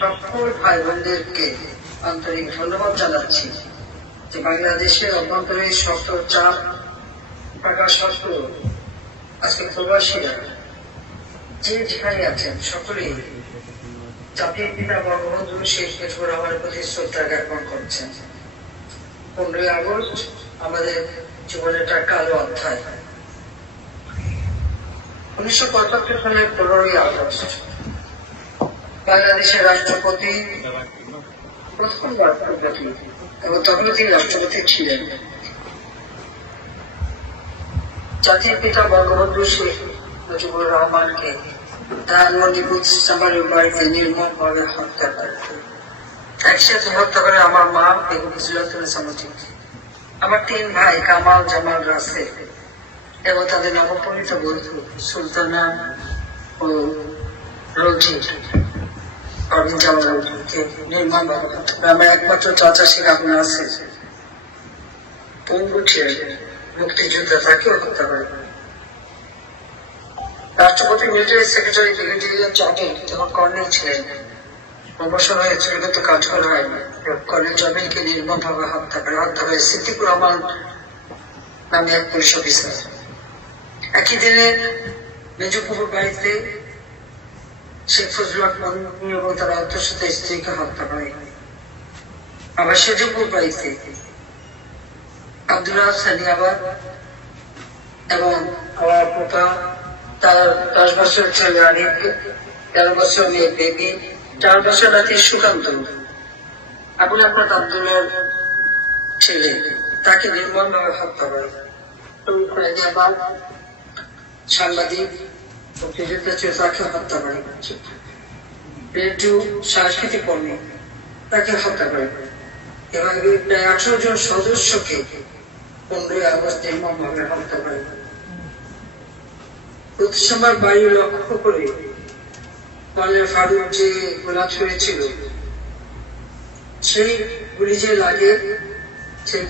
সকল ভাই বোনদেরকে আন্তরিক ধন্যবাদ জানাচ্ছি যে বাংলাদেশের অভ্যন্তরে শক্ত চাপ থাকা সত্ত্বেও আজকে প্রবাসীরা যে যেখানে আছেন সকলেই জাতির পিতা বঙ্গবন্ধু শেখ মুজিবুর রহমানের প্রতি শ্রদ্ধা জ্ঞাপন করছেন। পনেরোই আগস্ট আমাদের জীবনের একটা কালো অধ্যায়। উনিশশো পঁচাত্তর সালের পনেরোই আগস্ট বাংলাদেশের রাষ্ট্রপতি প্রথম রাষ্ট্রপতি এবং তখন তিনি রাষ্ট্রপতি ছিলেন। জাতির পিতা বঙ্গবন্ধু শেখ মুজিবুর রহমানকে বুথ সামারের বাড়িতে নির্মম ভাবে হত্যা করে একসাথে হত্যা করে আমার মা বেগম ফজিলাতুল সামুদ্রিক আমার তিন ভাই কামাল, জামাল, রাসেল এবং তাদের নবপরিত বন্ধু সুলতানা ও রঞ্জিত অরবিন্দ জামালকে নির্মম ভাবে হত্যা করে আমার একমাত্র চাচা শেখ আপনার আছে। পঙ্গু ছিলেন মুক্তিযোদ্ধা তাকেও হত্যা করে রাষ্ট্রপতি মিলিটারি সেক্রেটারি ব্রিগেডিয়ার চার্টেন তখন কর্নেল ছিলেন প্রমোশন হয়ে চলে কিন্তু কাজ করা হয়নি কর্নেল জমিনকে নির্মমভাবে হত্যা করে হত্যা করে সিদ্দিকুর রহমান নামে এক পুলিশ অফিসার। একই দিনে মেজুপুর বাড়িতে শেখ ফজলুল রহমান এবং তার অধ্যক্ষতা স্ত্রীকে হত্যা করে। আবার সেজুপুর বাড়িতে। আব্দুল্লাহ সানিয়াবাদ এবং আমার পোতা, তার দশ বছর ছেলে আনিক, তেরো বছর মেয়ে বেবি, চার বছর নাতি সুকান্ত। আবুল আহমদ আব্দুল্লার ছেলে, তাকে নির্মমভাবে হত্যা করে। আবার সাংবাদিক মুক্তিযোদ্ধা ছিল তাকে হত্যা করে রেডিও সাংস্কৃতিক কর্মী, তাকে হত্যা করে। এবং প্রায় আঠারো জন সদস্যকে পনেরোই আগস্ট নির্মমভাবে হত্যা করে। প্রতিসম্বার বাড়ি লক্ষ্য করে কলের ফারুক যে গোলা ছুঁড়েছিল সেই গুলি যে লাগে, সেই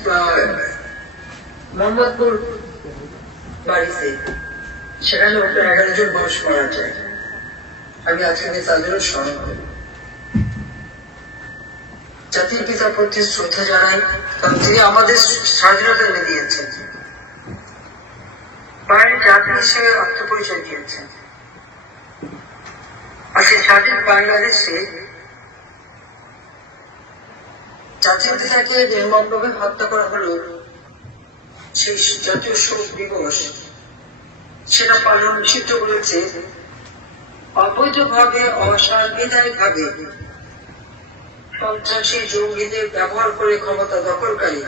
মোহাম্মদপুর বাড়িতে। সেখানে ওকে এগারো জন বয়স মারা যায়। আমি আজকে তাদেরও স্মরণ করি। জাতির পিতার প্রতি শ্রদ্ধা জানাই, কারণ তিনি আমাদের স্বাধীনতা এনে দিয়েছেন। বাইরে জাতি হিসেবে আত্মপরিচয় দিয়েছেন। আর আজকে স্বাধীন বাংলাদেশে জাতির পিতাকে নির্মমভাবে হত্যা করা হলো সেই জাতীয় শোক দিবস। সেটা পালন নিষিদ্ধ করেছে। অবৈধভাবে অসাংবিধানিক ভাবে সন্ত্রাসী জঙ্গিদের ব্যবহার করে ক্ষমতা দখলকারী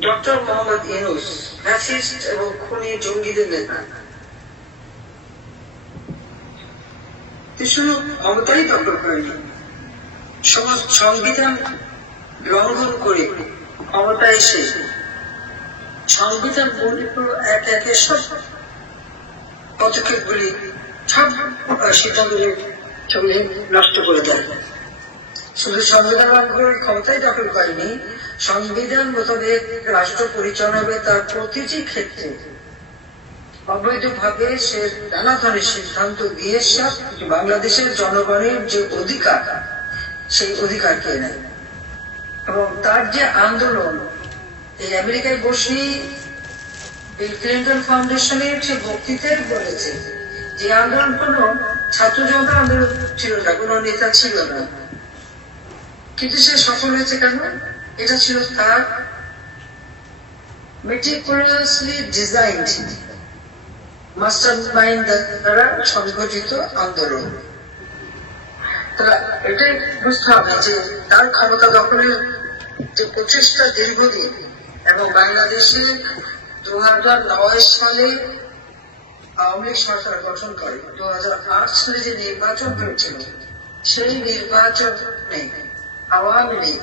ডক্টর মোহাম্মদ ইউনুস, ফ্যাসিস্ট এবং খুনি জঙ্গিদের নেতা। শুধু ক্ষমতাই দখল করেনি। সমাজ সংবিধান লঙ্ঘন করে ক্ষমতা এসে সংবিধান বর্ণিত এক একে সব পদক্ষেপগুলি সব সিদ্ধান্তগুলি সেগুলি নষ্ট করে দেয়। শুধু সংবিধান করে ক্ষমতাই দখল করেনি, সংবিধান মোতাবেক রাষ্ট্র পরিচালনা হবে তার প্রতিটি ক্ষেত্রে। অবৈধভাবে সে নানা ধরনের সিদ্ধান্ত দিয়ে বাংলাদেশের জনগণের যে অধিকার, সেই অধিকার কে নেয় এবং তার যে আন্দোলন এই আমেরিকায় বসেই বিল ক্লিন্টন ফাউন্ডেশনের যে বক্তৃতায় বলেছে যে আন্দোলন কোনো ছাত্র জনতা আন্দোলন ছিল না, কোনো নেতা ছিল না। কিন্তু সে সফল হয়েছে কেন? এটা ছিল তার meticulously designed মাস্টার মাইন্ড দ্বারা সংগঠিত আন্দোলন। এটাই বুঝতে হবে যে তার ক্ষমতা দখলের যে প্রচেষ্টা দীর্ঘদিন এবং বাংলাদেশে দু হাজার নয় সালে আওয়ামী লীগ সরকার গঠন করে। দু হাজার আট সালে যে নির্বাচন হয়েছিল, সেই নির্বাচনে আওয়ামী লীগ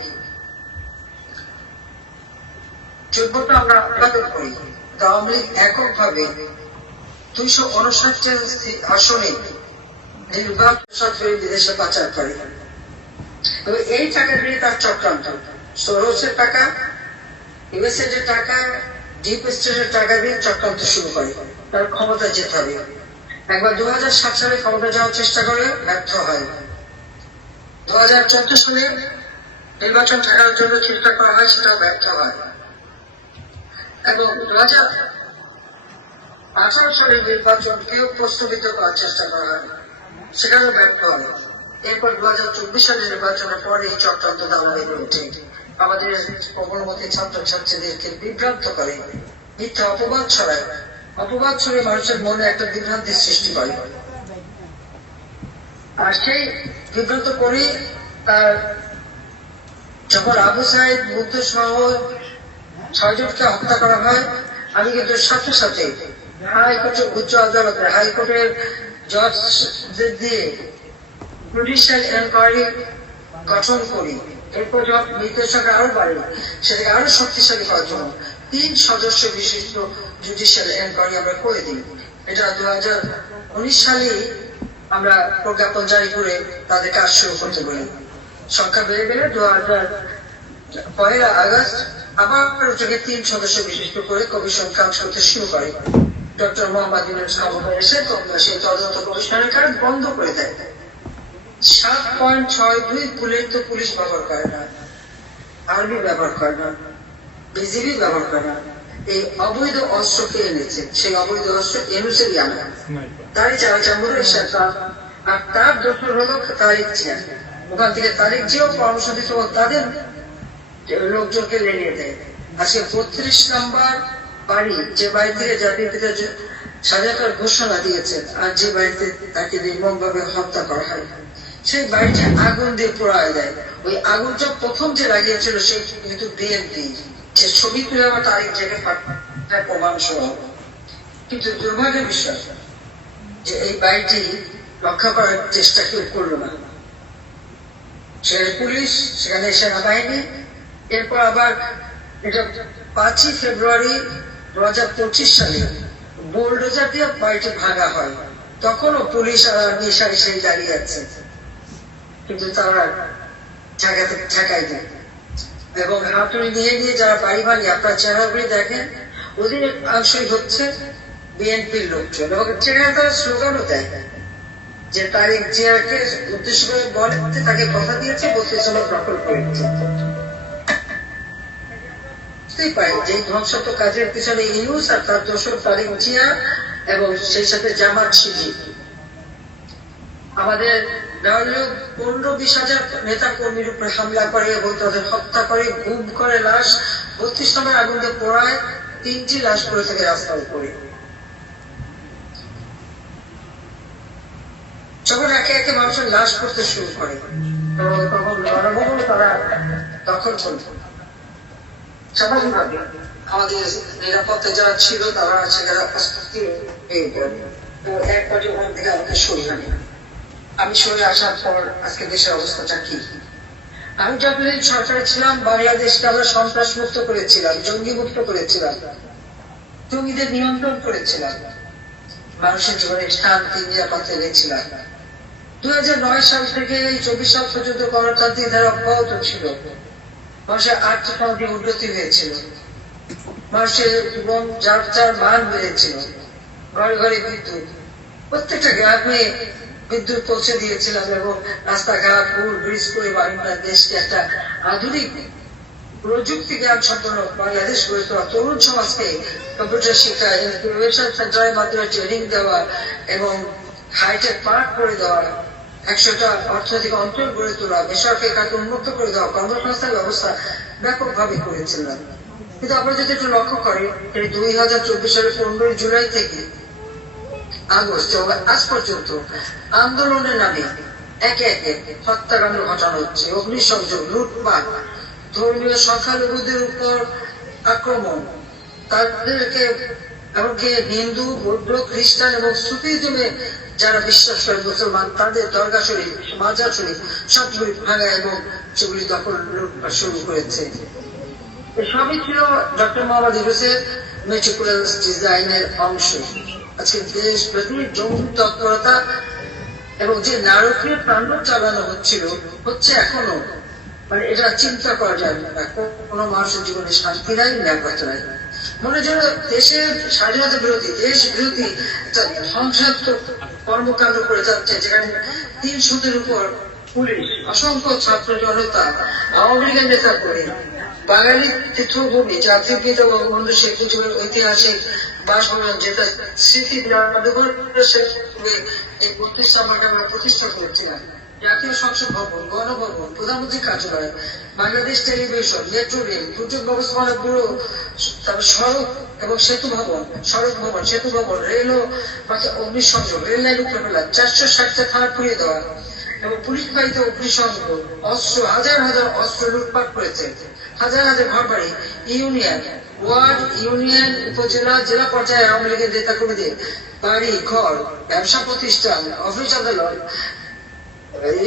আমরা আবেদন করি, আওয়ামী লীগ এককভাবে দুইশো উনষাটটি আসনে নির্বাচন বিদেশে পাচার করে। এই টাকা দিয়ে তার চক্রান্ত। সরোসের টাকা ইউএসএ টাকা, ডিপ স্টেটের টাকা দিয়ে চক্রান্ত শুরু করে, তার ক্ষমতা যেতে হবে। একবার দু সালে ক্ষমতা যাওয়ার চেষ্টা করে ব্যর্থ হয়। দু হাজার চোদ্দ সালে নির্বাচন ঠেকানোর জন্য চেষ্টা করা হয় সেটা ব্যর্থ হয়। এবং দু হাজার আঠারো সালের নির্বাচনকেও প্রস্তাবিত করার চেষ্টা করা হয়, সেখানেও ব্যর্থ হয়। এরপর দু হাজার চব্বিশ সালের নির্বাচনের পরে এই চক্রান্ত দাওয়া হয়ে ওঠে। আমাদের প্রবলমতি ছাত্র ছাত্রীদেরকে বিভ্রান্ত করে। মিথ্যা অপবাদ ছড়ায়। অপবাদ ছড়িয়ে মানুষের মনে একটা বিভ্রান্তির সৃষ্টি করে। আর সেই বিভ্রান্ত করে তার যখন আবু সাহেব মুগ্ধ সহ ছয়জনকে হত্যা করা হয়, আমি কিন্তু সাথে সাথে হাইকোর্টের উচ্চ আদালতে হাইকোর্টের জজদের দিয়ে জুডিশিয়াল এনকোয়ারি গঠন করি। এরপর যখন নির্দেশক আরও বাড়ে, সেটাকে আরও শক্তিশালী করার জন্য তিন সদস্য বিশিষ্ট জুডিশিয়াল এনকোয়ারি আমরা করে দিই। এটা দু হাজার উনিশ সালে আমরা প্রজ্ঞাপন জারি করে তাদের কাজ শুরু করতে বলি সংখ্যা বেড়ে গেলে দু হাজার পয়লা আগস্ট আবার ওটাকে তিন সদস্য বিশিষ্ট করে কমিশন কাজ করতে শুরু করে। ডক্টর মোহাম্মদ ইউনুস ক্ষমতায় এসে সেই তদন্ত কমিশনের কাজ বন্ধ করে দেয়। সাত পয়েন্ট ছয় দুই বুলেট তো পুলিশ ব্যবহার করে না। আর্মি ব্যবহার করে না। বিজিবি ব্যবহার করে না। এই অবৈধ অস্ত্রকে এনেছে? সেই অবৈধ অস্ত্র এনুসেরই আনা তারই চারা চামড়ের সরকার আর তার দোষর হলো তারিখ জিয়া ওখান থেকে তারিখ জিয়াও পরামর্শ দিতে তাদের লোকজনকে লেলিয়ে দেয়। আজকে বত্রিশ নাম্বার বাড়ি যে বাড়ি থেকে পিতা স্বাধীনতার ঘোষণা দিয়েছেন, আর যে বাড়িতে তাকে নির্মম ভাবে হত্যা করা হয়। সেই বাড়িটি আগুন দিয়ে পোড়ায় দেয়। ওই আগুনটা প্রথম যে লাগিয়েছিল সে কিন্তু বিএনপি যে ছবি তুলে আমার তারিখ জেগে পাঠায় প্রমাণ সহ। কিন্তু দুর্ভাগ্যের বিষয়, যে এই বাড়িটি রক্ষা করার চেষ্টা কেউ করল না। সে পুলিশ, সেখানে সেনাবাহিনী, এরপর আবার এটা পাঁচই ফেব্রুয়ারি দু হাজার পঁচিশ সালে বোল্ডোজার দিয়ে বাড়িটি ভাঙা হয়। তখনও পুলিশ আর সারি সারি দাঁড়িয়ে আছে। কিন্তু তারা ঠেকাতে, ঠেকাই দেয় এবং হাতুড়ি নিয়ে নিয়ে যারা বাড়ি ভাঙে আপনার চেহারাগুলি দেখেন, ওদের অংশই হচ্ছে বিএনপির লোকজন এবং সেখানে তারা স্লোগানও দেয়। যে তারিখ জিয়াকে উদ্দেশ্য করে বলে তাকে কথা দিয়েছে, বত্রিশ নম্বর দখল করেছে বুঝতেই পারি যে ধ্বংসাত্মক কাজের পিছনে ইউনুস আর তার দোষর তারিক জিয়া এবং সেই সাথে জামাত শিবির। আমাদের পনেরো বিশ হাজার নেতা কর্মীর উপরে হামলা করে, এবং তাদের হত্যা করে, গুম করে, লাশ বত্রিশ নম্বর আগুন পোড়ায়, তিনটি লাশ পড়ে থাকে রাস্তার উপরে। যখন একে একে মানুষের লাশ করতে শুরু করে, তখন আমাদের নিরাপত্তা যারা ছিল, তারা সেখানে এক পর্যায়ে থেকে আমাকে সরিয়ে আমি সরে আসার পর আজকে দেশের অবস্থাটা কি? আমি যতদিন সরকারে ছিলাম, বাংলাদেশকে আমরা সন্ত্রাস মুক্ত করেছিলাম জঙ্গি মুক্ত করেছিলাম, জঙ্গিদের নিয়ন্ত্রণ করেছিলাম, মানুষের জীবনে শান্তি, নিরাপত্তা এনেছিলাম। দু হাজার নয় সাল থেকে এই চব্বিশ সাল পর্যন্ত গণতান্ত্রিক ধারা অব্যাহত ছিল। মানুষের আর্থিক উন্নতি হয়েছিল। মানুষের জীবন যার যার মান বেড়েছিল। ঘরে ঘরে বিদ্যুৎ। প্রত্যেকটা গ্রামে বিদ্যুৎ পৌঁছে দিয়েছিলাম এবং রাস্তাঘাট, পুল ব্রিজ করে বাংলাদেশকে একটা আধুনিক প্রযুক্তি জ্ঞান সম্পন্ন বাংলাদেশ গড়ে তোলা তরুণ সমাজকে কম্পিউটার শিক্ষা ইনকিউবেশন সেন্টারের মাধ্যমে ট্রেনিং দেওয়া এবং হাইটেক পার্ক করে দেওয়া, একশোটা অর্থনৈতিক অঞ্চল গড়ে তোলা, বেসরকারি খাতে উন্মুক্ত করে দেওয়া কর্মসংস্থান ব্যবস্থা ব্যাপকভাবে করেছিলাম। কিন্তু আমরা যদি একটু লক্ষ্য করি দুই হাজার চব্বিশ সালের পনেরোই জুলাই থেকে আগস্ট আজ পর্যন্ত আন্দোলনের নামে একে একে হত্যাকাণ্ড ঘটানো হচ্ছে। অগ্নিসংযোগ, লুটপাট, ধর্মীয় সংখ্যালঘুদের উপর আক্রমণ, তাদেরকে এমনকি হিন্দু, বৌদ্ধ, খ্রিস্টান এবং সুফিজমে যারা বিশ্বাস করে মুসলমান, তাদের দরগা শরীফ, মাজার শরীফ সবগুলি ভাঙা এবং সেগুলি দখল শুরু করেছে। সবই ছিল ডক্টর মোহাম্মদ ইউনুসের মেট্রিকুলাস ডিজাইনের অংশ। আজকে দেশ প্রতি জঙ্গি তৎপরতা এবং যে নারকীয় প্রাণ চালানো হচ্ছিল, হচ্ছে এখনও। মানে এটা চিন্তা করা যায় না। কোনো মানুষের জীবনে শান্তি নাই, নিরাপত্তা নাই। মনে যেন দেশের স্বাধীনতা বিরোধী, দেশ বিরোধী ধ্বংসাত্মক কর্মকাণ্ড করে যাচ্ছে, যেখানে তিন সুদের উপর পুলিশ, অসংখ্য ছাত্র জনতা, আওয়ামী লীগের নেতা করে বাঙালি তীর্থভূমি জাতির পিতা বঙ্গবন্ধু শেখ মুজিবের ঐতিহাসিক বাসভবন যেটা স্মৃতি প্রতিষ্ঠা করেছিলাম জাতীয় সংসদ ভবন, গণভবন প্রধানমন্ত্রী কার্যালয়, বাংলাদেশ টেলিভিশন, মেট্রো রেল, দুর্যোগ ব্যবস্থাপনা ব্যুরো, তারপর সড়ক এবং সেতু ভবন, সড়ক ভবন, সেতু ভবন, রেল ও অগ্নিসংযোগ, রেল লাইন উপরে ফেলা চারশো ষাটটা থানা পুড়িয়ে দেওয়া, এবং পুলিশ বাড়িতে অগ্নিসংযোগ, অস্ত্র, হাজার হাজার অস্ত্র লুটপাট করেছে। হাজার হাজার ঘর বাড়ি, ইউনিয়ন, ওয়ার্ড, ইউনিয়ন, উপজেলা, জেলা পর্যায়ে আওয়ামী লীগের নেতা কর্মীদের বাড়ি, ঘর, ব্যবসা প্রতিষ্ঠান, অফিস আদালত,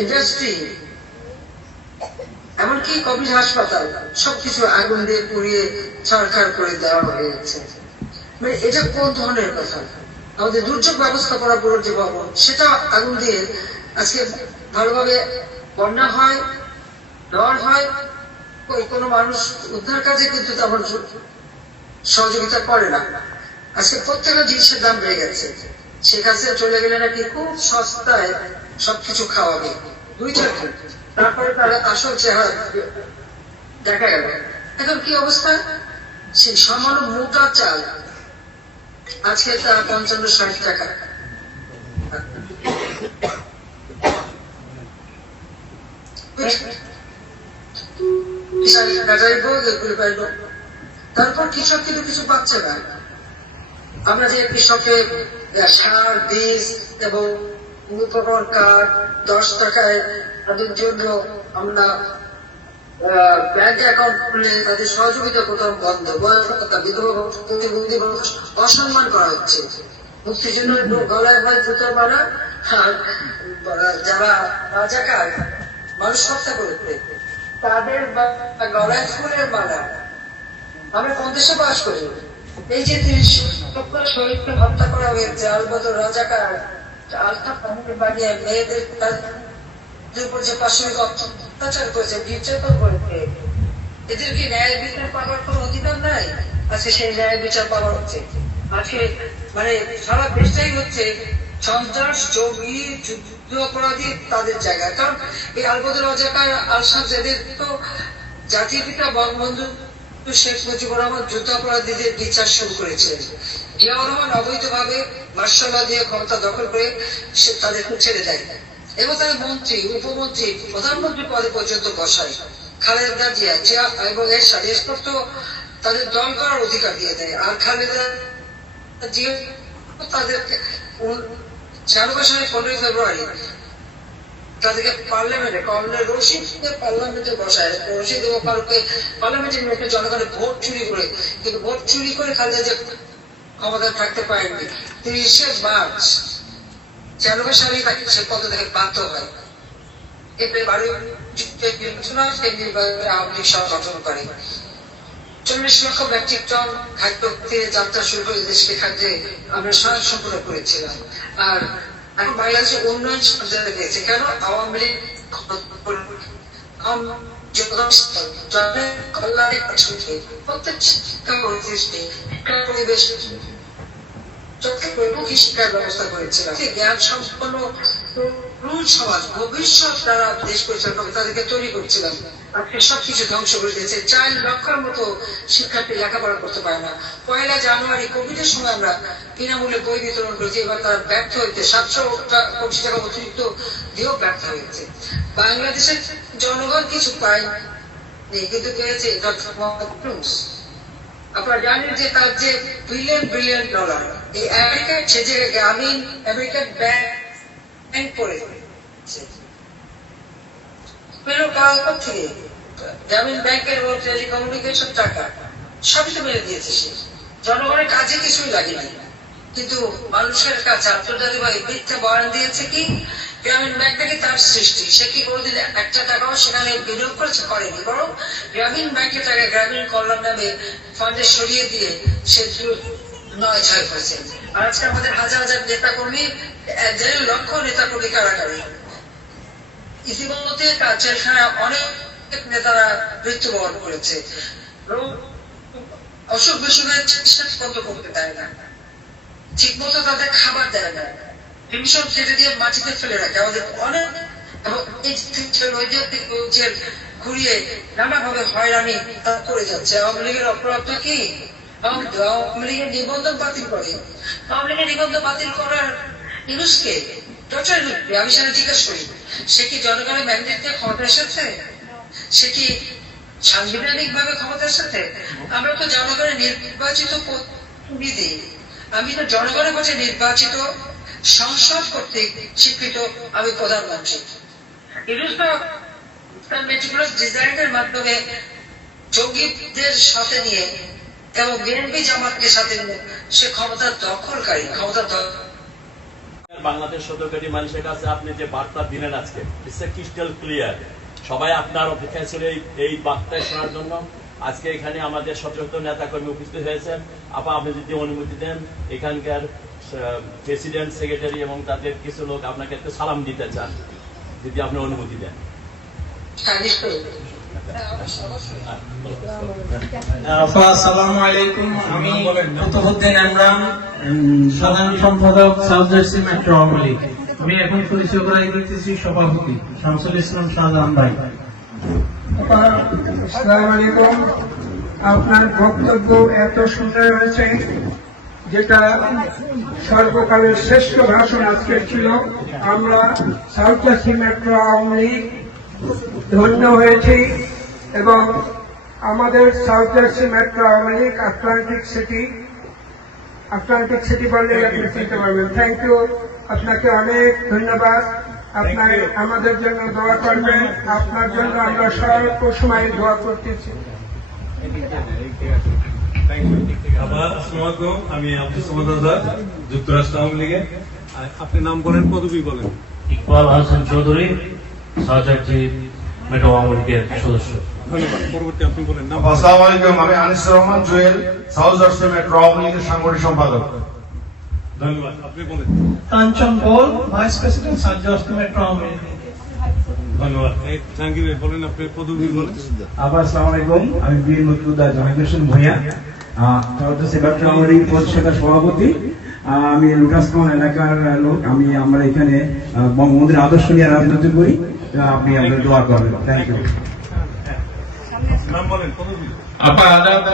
ইন্ডাস্ট্রি, এমনকি কবির হাসপাতাল, সবকিছু আগুন দিয়ে পুড়িয়ে সরকার করে দেওয়া হয়েছে। মানে এটা কোন ধরনের কথা? আমাদের দুর্যোগ ব্যবস্থাপনা বোর্ড যে ভবন, সেটা আগুন দিয়ে আজকে ভালোভাবে বন্যা হয়, ঝড় হয় কোনো মানুষ উদ্ধার কাজে কিন্তু তেমন সহযোগিতা করে না। আজকে প্রত্যেকটা জিনিসের দাম বেড়ে গেছে। সে কাছে চলে গেলে নাকি খুব সস্তায় সবকিছু খাওয়াবে। দুই চারটে তারপরে তারা আসল চেহারা দেখা গেল। এখন কি অবস্থা? সেই সামান্য মোটা চাল। আজকে তা পঞ্চান্ন ষাট টাকা। তারপর কৃষক কিন্তু কিছু পাচ্ছে না। আমরা যে কৃষকের সার, বীজ এবং উপকরণ কার্ড দশ টাকায় তাদের জন্য আমরা ব্যাংক অ্যাকাউন্ট খুলে তাদের সহযোগিতা করতাম বন্ধ। বয়স্কতা বিধবা, প্রতিবন্ধী মানুষ অসম্মান করা হচ্ছে। মুক্তিজন্য গলায় ভাই জুতো মারা আর যারা রাজাকার, মানুষ হত্যা করতে তাদের গলায় ফুলের আমরা কোন দেশে বাস করি। এই যে তিরিশ লক্ষ শহীদকে হত্যা করা হয়েছে আলবত রাজাকার আলতা বানিয়ে মেয়েদের যে অত্যাচার করেছে, নির্যাতন করেছে, এদের কি ন্যায় বিচার পাওয়ার কোন অধিকার নাই? আজকে সেই ন্যায় বিচার পাওয়ার হচ্ছে। আজকে মানে সারা দেশটাই হচ্ছে সন্ত্রাস জমি যুদ্ধ অপরাধী তাদের জায়গায়। কারণ এই আলবদ রাজাকার আলসাদ এদের তো জাতির পিতা, বঙ্গবন্ধু শেখ মুজিবুর রহমান যুদ্ধ অপরাধীদের বিচার শুরু করেছে জিয়াউর রহমান অবৈধভাবে মার্শাল্লাহ দিয়ে ক্ষমতা দখল করে সে তাদেরকে ছেড়ে দেয়। এবং তাদের মন্ত্রী, উপমন্ত্রী, প্রধানমন্ত্রী পদে পর্যন্ত বসায়। খালেদা জিয়া জিয়া এবং এর সাথে তো তাদের দল করার অধিকার দিয়ে দেয়। আর খালেদা জিয়া তাদেরকে ছিয়ানব্বই সালে পনেরোই ফেব্রুয়ারি তাদেরকে পার্লামেন্টে কর্নেল রশিদ পার্লামেন্টে বসায়। রশিদ এবং ফারুককে পার্লামেন্টে নিয়ে জনগণের ভোট চুরি করে, কিন্তু ভোট চুরি করে খালেদা যে ক্ষমতা থাকতে পারেননি। তিরিশে মার্চ ছিয়ানব্বই সালে তাকে সে পদ থেকে বাধ্য হয়। এপ্রিল বারো সেই নির্বাচনে আওয়ামী লীগ সহ গঠন করে। চল্লিশ লক্ষ মেট্রিক টন খাদ্য দিয়ে যাত্রা শুরু করে দেশকে খাদ্যে আমরা সহায় সম্পূর্ণ করেছিলাম। আর এখন বাংলাদেশে উন্নয়ন সঞ্চালিত হয়েছে কেন? আওয়ামী ভবিষ্যৎ তারা দেশ পরিচালনা তাদেরকে তৈরি করছিলাম। আজকে সবকিছু ধ্বংস করে দিয়েছে। চার লক্ষের মতো শিক্ষার্থী লেখাপড়া করতে পারে না। পয়লা জানুয়ারি কোভিড এর সময় আমরা বিনামূল্যে বই বিতরণ করেছি, এবার তারা ব্যর্থ হয়েছে। সাতশো কোটি টাকা অতিরিক্ত দিয়েও ব্যর্থ হয়েছে বাংলাদেশের জনগণ কিছু পায় কিন্তু পেয়েছে আপনারা জানেন যে তার যে বিলিয়ন বিলিয়ন ডলার এই আমেরিকার যে গ্রামীণ আমেরিকান ব্যাংক করে পেল কাগজ থেকে। গ্রামীণ ব্যাংকের ও টেলিকমিউনিকেশন টাকা সবই তো মেরে দিয়েছে সে। জনগণের কাজে কিছুই লাগেনি। কিন্তু মানুষের কাছে আন্তর্জাতিক মিথ্যা বয়ান দিয়েছে কি? গ্রামীণ ব্যাংক থেকে তার সৃষ্টি? সে কি কোনোদিন একটা টাকাও সেখানে বিনিয়োগ করেছে, করেনি? বরং গ্রামীণ ব্যাংকের টাকা গ্রামীণ কল্যাণ নামে ফান্ডে সরিয়ে দিয়ে সে নয় ছয় করেছে। আর আজকে আমাদের হাজার হাজার নেতা কর্মী লক্ষ নেতা কর্মী কারাগারে। ইতিমধ্যে জেলখানা অনেক নেতারা মৃত্যুবরণ করেছে। অসুখ বিসুখের চিকিৎসা বন্ধ করতে দেয় না। ঠিক মতো তাদের খাবার দেয় না। হিংসব ছেড়ে দিয়ে মাটিতে ফেলে রাখে। আমাদের অনেক এবং এই নৈতিক যে ঘুরিয়ে নানাভাবে হয়রানি তারা করে যাচ্ছে। আওয়ামী লীগের অপরাধটা কি? আওয়ামী লীগের নিবন্ধন বাতিল করে। আওয়ামী লীগের নিবন্ধন বাতিল করার ইউনুসকে ডক্টর আমি সেটা জিজ্ঞেস করি সে কি জনগণের ম্যান্ডেট দিয়ে ক্ষমতা এসেছে সে কি সাংবিধানিক ভাবে ক্ষমতা এসেছে আমরা তো জনগণের নির্বাচিত প্রতিনিধি। আমি তো জনগণের কাছে নির্বাচিত, সংসদ কর্তৃক স্বীকৃত আমি প্রধানমন্ত্রী। তার মেটিকুলাস ডিজাইনের মাধ্যমে জঙ্গিদের সাথে নিয়ে এবং বিএনপি জামাতকে সাথে নিয়ে সে ক্ষমতা দখলকারী ক্ষমতা দখল বাংলাদেশ সতেরো মানুষের কাছে আপনি যে বার্তা দিলেন আজকে ক্রিস্টাল ক্লিয়ার সবাই আপনার অপেক্ষায় ছিল এই বার্তায় শোনার জন্য। আজকে এখানে আমাদের সচেতন নেতা কর্মী উপস্থিত হয়েছেন। আপা, আপনি যদি অনুমতি দেন, এখানকার প্রেসিডেন্ট সেক্রেটারি এবং তাদের কিছু লোক আপনাকে একটু সালাম দিতে চান। যদি আপনি অনুমতি দেন। আমি এখন সভাপতি শামসুল ইসলাম শাহজাহান ভাই। আলাইকুম। আপনার বক্তব্য এত সুন্দর হয়েছে, যেটা সর্বকালের শ্রেষ্ঠ ভাষণ আজকে ছিল, আমরা South Jersey metro Awami League ধন্য হয়েছি এবং আমাদের South Jersey metro Awami League Atlantic City Atlantic City বললে আপনি চিনতে পারবেন। থ্যাংক ইউ আপনাকে অনেক ধন্যবাদ। আপনার আমাদের জন্য দোয়া করবেন। আপনার জন্য আমরা সর্ব সময় দোয়া করতেছি। আবার আসসালামু আলাইকুম। আমি আব্দুল সামাদ আজাদ যুক্তরাষ্ট্র আওয়ামী লীগের। আপনি নাম বলেন পদবি বলেন। ইকবাল হাসান চৌধুরী সাজারজি মেট্রো আওয়ামী সদস্য। ধন্যবাদ। পরবর্তী আপনি বলেন নাম আসসালামু আলাইকুম আমি Anisur Rahman Jewel South Jersey metro Awami লীগের সাংগঠনিক সম্পাদক। ধন্যবাদ। আপনি বলেন। কাঞ্চন গোল vice president South Jersey metro Awami League. ধন্যবাদ। এই জাহাঙ্গীর ভাই বলেন আপনি পদবি বলেন। আবার আসসালামু আলাইকুম আমি বীর মুক্তিযোদ্ধা জহির হোসেন ভূঁইয়া। আওয়ামী সভাপতি। আহ, আমি লুটাসকাউন এলাকার লোক আমি আমরা এখানে বঙ্গবন্ধুর আদর্শ নিয়ে রাজনীতি করি। আপনি আমাদের দোয়া করবেন। থ্যাংক ইউ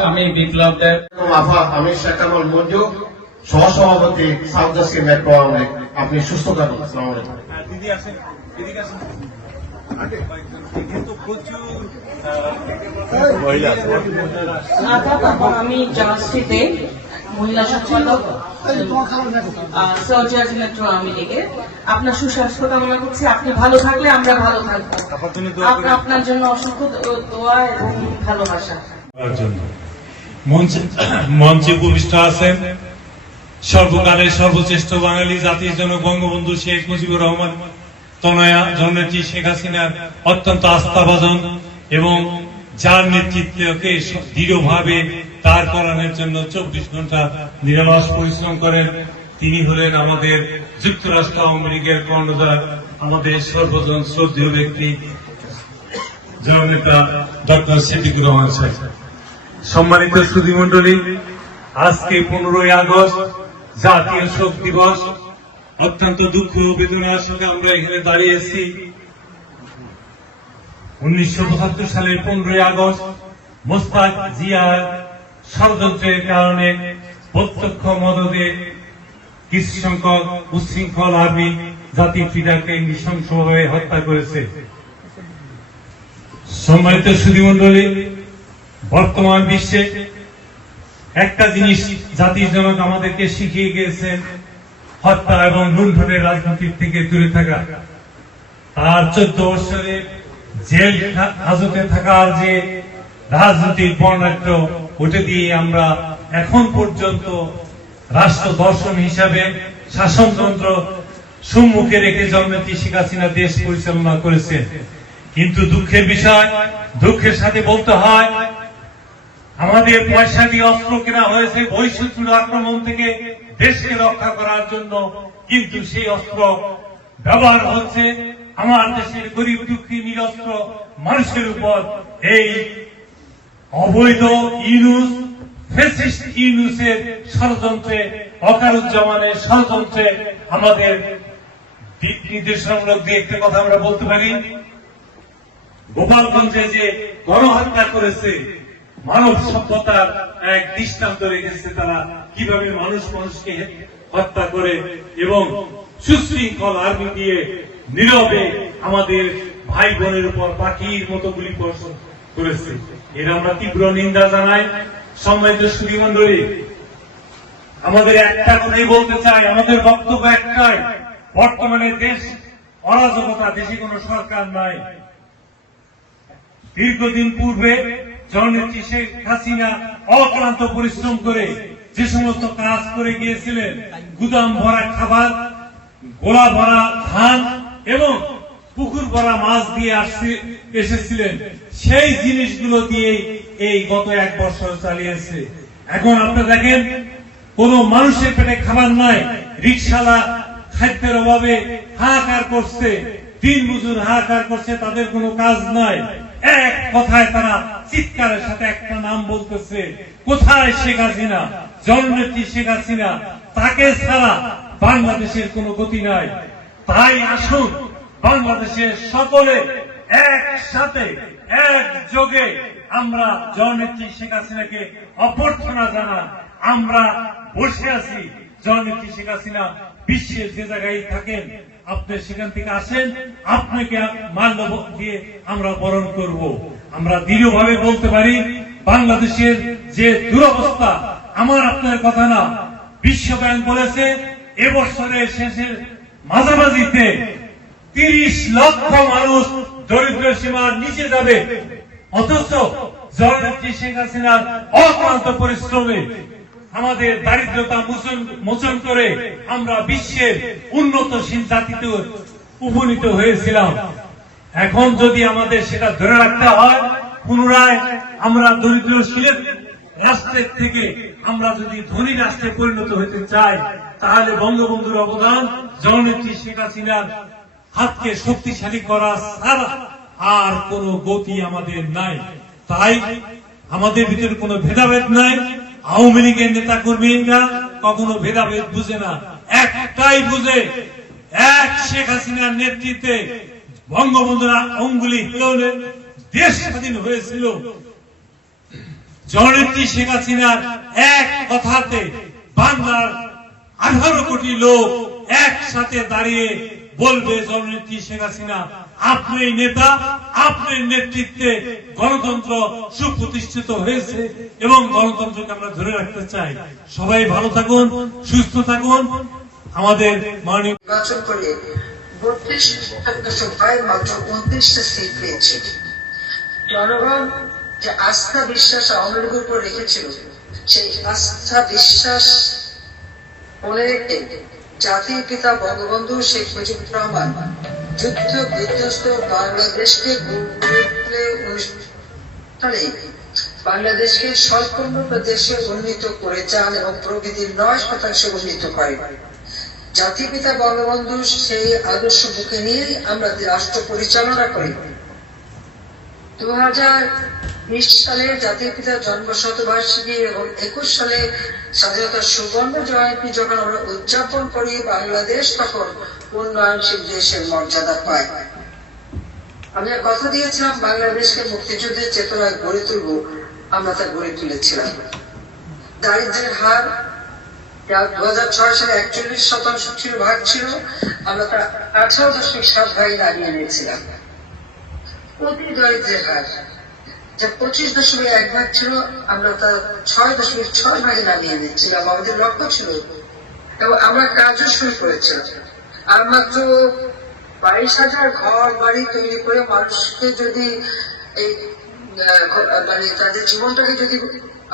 আমি বিপ্লব দেব। আমি শেখ মঞ্জু সহসভাপতি সাউথ জার্সি মেট্রো আপনি সুস্থ থাকুন। আসসালামু আলাইকুম। হ্যাঁ, দিদি আসেন এদিকে আসেন। মহিলা আদাব আমি জার্সিতে মহিলা সম্পাদক সৌজাজ মেট্রো আওয়ামী লীগের আপনার সুস্বাস্থ্য কামনা করছি আপনি ভালো থাকলে আমরা ভালো থাকব। আপনার জন্য দোয়া আপ- করি। আপনার জন্য অসংখ্য দোয়া এবং ভালোবাসা। মঞ্চে মঞ্চে উপবিষ্ট আছেন সর্বকালের সর্বশ্রেষ্ঠ বাঙালি জাতির জনক বঙ্গবন্ধু শেখ মুজিবুর রহমান তনয়া জননেত্রী শেখ হাসিনার অত্যন্ত আস্থাভাজন এবং যার নেতৃত্বকে দৃঢ়ভাবে তার করানোর জন্য চব্বিশ ঘণ্টা নিরলস পরিশ্রম করেন। তিনি হলেন আমাদের যুক্তরাষ্ট্র আওয়ামী লীগের কর্ণধার, আমাদের সর্বজন শ্রদ্ধেয় ব্যক্তি জননেতা ডক্টর সিদ্দিকুর রহমান সাহেব। সম্মানিত সুধীমণ্ডলী আজকে পনেরোই আগস্ট, জাতীয় শোক দিবস। অত্যন্ত দুঃখ বেদনার সঙ্গে আমরা এখানে দাঁড়িয়েছি উনিশশো বাহাত্তর সালের পনেরোই আগস্ট, মোস্তাক জিয়ার ষড়যন্ত্রের কারণে প্রত্যক্ষ মদদে কিছু সংখ্যক উচ্ছৃঙ্খল আর্মি জাতির পিতাকে নৃশংসভাবে হত্যা করেছে। সম্মানিত সুধীমণ্ডলী, বর্তমান বিশ্বে একটা জিনিস জাতির জনক আমাদেরকে শিখিয়ে গিয়েছেন, হত্যা এবং লুণ্ঠনের রাজনীতির থেকে দূরে থাকা। তার চোদ্দ বছরে জেল হাজতে থাকার যে রাজনৈতিক বর্ণাঢ্য উঠে দিয়ে আমরা এখন পর্যন্ত রাষ্ট্র দর্শন হিসাবে শাসনতন্ত্র সম্মুখে রেখে জন্মেতি শেখ হাসিনা দেশ পরিচালনা করেছেন কিন্তু দুঃখের বিষয়, দুঃখের সাথে বলতে হয়, আমাদের পয়সা দিয়ে অস্ত্র কেনা হয়েছে বৈশত্রুর আক্রমণ থেকে দেশকে রক্ষা করার জন্য, কিন্তু সেই অস্ত্র ব্যবহার হচ্ছে। আমার দেশের গরিব দুঃখী নিরস্ত্র মানুষের উপর এই অবৈধ ইউনুস ফেসিস্ট ইউনুসের ষড়যন্ত্রে অকারুজ্জামানের ষড়যন্ত্রে আমাদের দিক নির্দেশনামূলক দিয়ে একটা কথা আমরা বলতে পারি। গোপালগঞ্জে যে গণহত্যা করেছে, মানব সভ্যতার এক দৃষ্টান্ত রেখেছে তারা, কীভাবে মানুষ মানুষকে হত্যা করে এবং সুশৃঙ্খল আর্মি দিয়ে নীরবে আমাদের ভাই বোনের উপর পাখির মতো গুলি বর্ষণ করেছে। এর আমরা তীব্র নিন্দা জানাই। সম্মানিত সুদী মন্ডলী আমাদের একটা কথাই বলতে চাই, আমাদের বক্তব্য একটাই, বর্তমানে দেশ অরাজকতা, দেশে কোনো সরকার নাই। দীর্ঘদিন পূর্বে জননেত্রী শেখ হাসিনা অক্লান্ত পরিশ্রম করে যে সমস্ত কাজ করে গিয়েছিলেন, গুদাম ভরা খাবার, গোলা ভরা ধান এবং ভরা মাছ দিয়ে আসছে, এসেছিলেন। সেই জিনিসগুলো দিয়ে এই গত এক বছর চালিয়েছে। এখন আপনারা দেখেন, কোন মানুষের পেটে খাবার নাই রিক্সালা খাদ্যের অভাবে হাহাকার করছে, দিন মজুর হাহাকার করছে, তাদের কোনো কাজ নাই। এক কথায় তারা চিৎকারের সাথে একটা নাম বলতেছে, কোথায় শেখ হাসিনা? জননেত্রী শেখ হাসিনা? তাকে ছাড়া বাংলাদেশের কোনো গতি নাই। তাই আসুন বাংলাদেশের সকলে একসাথে, একযোগে আমরা জননেত্রী শেখ হাসিনাকে অভ্যর্থনা জানা আমরা বসে আছি জননেত্রী শেখ হাসিনা বিশ্বের যে জায়গায় থাকেন, আপনি সেখান থেকে আসেন, আপনাকে মাল্য দিয়ে আমরা বরণ করব। আমরা দৃঢ়ভাবে বলতে পারি, বাংলাদেশের যে দুরবস্থা, আমার আপনার কথা না বিশ্ব ব্যাংক বলেছে, এবছরের শেষের মাঝামাঝিতে তিরিশ লক্ষ মানুষ দরিদ্র সীমার নিচে যাবে। অথচ জননেত্রী শেখ হাসিনার অক্লান্ত পরিশ্রমে আমাদের দারিদ্রতা মোচন করে আমরা বিশ্বের উন্নতশীল জাতিতে উপনীত হয়েছিলাম। এখন যদি আমাদের সেটা ধরে রাখতে হয়, পুনরায় আমরা দরিদ্রশীলের রাষ্ট্রের থেকে আমরা যদি ধনী রাষ্ট্রে পরিণত হতে চাই, তাহলে বঙ্গবন্ধুর অবদান জননেত্রী শেখ হাসিনার হাতকে শক্তিশালী করা ছাড়া আর কোন গতি আমাদের নাই। তাই আমাদের ভিতরে কোনো ভেদাভেদ নাই। আওয়ামী লীগের নেতা কর্মীরা কখনো ভেদাভেদ বুঝে না। একটাই বুঝে, এক শেখ হাসিনার নেতৃত্বে বঙ্গবন্ধুরা অঙ্গুলি হিলনে দেশ স্বাধীন হয়েছিল। জননেত্রী শেখ হাসিনার এক কথাতে বাংলার আঠারো কোটি লোক একসাথে দাঁড়িয়ে বলবে জননেত্রী শেখ হাসিনা, আপনি নেতা আপনার নেতৃত্বে গণতন্ত্র সুপ্রতিষ্ঠিত হয়েছে এবং গণতন্ত্রকে আমরা ধরে রাখতে চাই। সবাই ভালো থাকুন, সুস্থ থাকুন। আমাদের মাননীয় নির্বাচন করে জনগণ যে আস্থা বিশ্বাস আওয়ামী লীগের উপর রেখেছিল, সেই আস্থা বিশ্বাস মনে রেখে জাতির পিতা বঙ্গবন্ধু শেখ মুজিবুর রহমান যুদ্ধ বিধ্বস্ত বাংলাদেশকে বাংলাদেশকে স্বল্পোন্নত দেশে উন্নীত করে চান এবং প্রকৃতির নয় শতাংশে উন্নীত করেন জাতির পিতা বঙ্গবন্ধু সেই আদর্শ বুকে নিয়েই আমরা রাষ্ট্র পরিচালনা করি। দু হাজার বিশ সালে জাতির পিতার জন্ম শতবার্ষিকী এবং একুশ সালে স্বাধীনতার সুবর্ণ জয়ন্তী যখন আমরা উদযাপন করি বাংলাদেশ, তখন উন্নয়নশীল দেশের মর্যাদা পায়। আমি কথা দিয়েছিলাম, বাংলাদেশকে মুক্তিযুদ্ধের চেতনায় গড়ে তুলব, আমরা তা গড়ে তুলেছিলাম। দারিদ্রের হার দু হাজার ছয় সালে একচল্লিশ শতাংশ ছিল, ভাগ ছিল, আমরা তা আঠারো দশমিক সাত ভাগে দাঁড়িয়ে নিয়েছিলাম। অতি দরিদ্রের হার যা পঁচিশ দশমিক এক ভাগ ছিল, আমরা তা ছয় দশমিক ছয় ভাগে নামিয়ে নিচ্ছিলাম আমাদের লক্ষ্য ছিল। এবং আমরা কাজও শুরু করেছিলাম। আর মাত্র বাইশ হাজার ঘর বাড়ি তৈরি করে মানুষকে যদি এই মানে তাদের জীবনটাকে যদি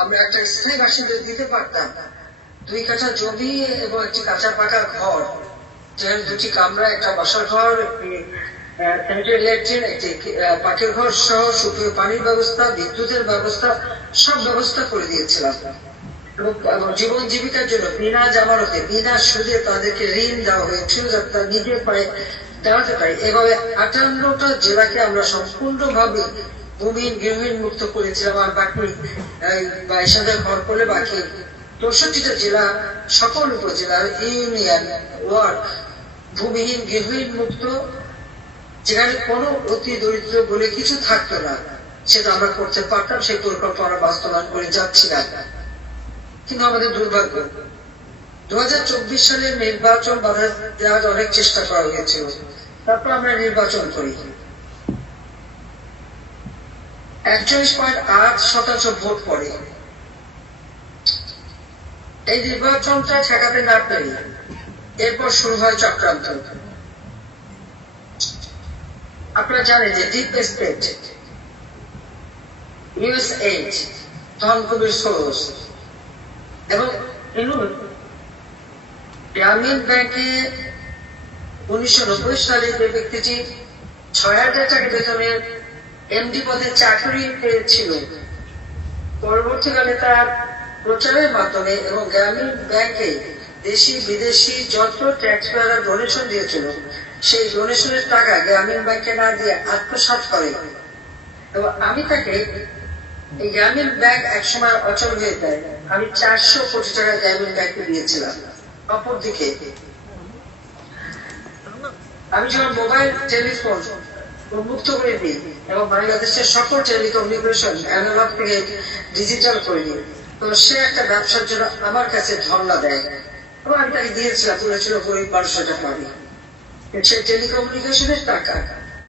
আমরা একটা স্থায়ী বাসিন্দা দিতে পারতাম, দুই কাঁচা জমি এবং একটি কাঁচা পাকা ঘর যেমন দুটি কামরা, একটা বসার ঘর পাখির ঘর সহ পানির ব্যবস্থা, বিদ্যুতের ব্যবস্থা, সব ব্যবস্থা করে জীবন জীবিকার জন্য বিনা জামানতে, বিনা সুদে তাদেরকে ঋণ দেওয়া হয়েছিল যাতে নিজের পায়ে দাঁড়াতে পারে। এভাবে আটান্নটা জেলাকে আমরা সম্পূর্ণভাবে ভূমিহীন, গৃহহীন মুক্ত করেছিলাম। আর বাকি এই বাইশ হাজার ঘর করলে বাকি চৌষট্টিটা জেলা, সকল উপজেলা ইউনিয়ন, ওয়ার্ড ভূমিহীন, গৃহহীন মুক্ত যেখানে কোনো অতি দরিদ্র বলে কিছু থাকতো না, সেটা আমরা করতে পারতাম, সেই পরিকল্পনা বাস্তবায়ন করে যাচ্ছি না কিন্তু আমাদের দুর্ভাগ্য দু সালের নির্বাচন বাধা দেওয়ার অনেক চেষ্টা করা হয়েছিল তারপর আমরা নির্বাচন করি। একচল্লিশ পয়েন্ট আট শতাংশ ভোট পড়ে। এই নির্বাচনটা ঠেকাতে না পেরে এরপর শুরু হয় চক্রান্ত। আপনারা জানেন যে ডিপ স্টেট ধন কবির সোর্স এবং গ্রামীণ ব্যাংকে উনিশশো নব্বই সালে যে ব্যক্তিটি ছয় হাজার টাকা বেতনের এমডি পদে চাকরি পেয়েছিল, পরবর্তীকালে তার প্রচারের মাধ্যমে এবং গ্রামীণ ব্যাংকে দেশি বিদেশি যত ট্যাক্স ডোনেশন দিয়েছিল। সেই ডোনেশনের টাকা গ্রামীণ ব্যাংকে না দিয়ে আত্মসাৎ করে। এবং আমি তাকে এই গ্রামীণ ব্যাংক একসময় অচল হয়ে যায়। আমি চারশো কোটি টাকা গ্রামীণ ব্যাংকে দিয়েছিলাম। অপরদিকে আমি যখন মোবাইল, টেলিফোন উন্মুক্ত করে দিই এবং বাংলাদেশের সকল টেলিকমিউনিকেশন অ্যানালগ থেকে ডিজিটাল করে দিই, তো সে একটা ব্যবসার জন্য আমার কাছে ধর্ণা দেয়। এবং আমি তাকে দিয়েছিলাম, বলেছিল, গরিব এটা পাবে সেই টেলিকমিউনিকেশনের টাকা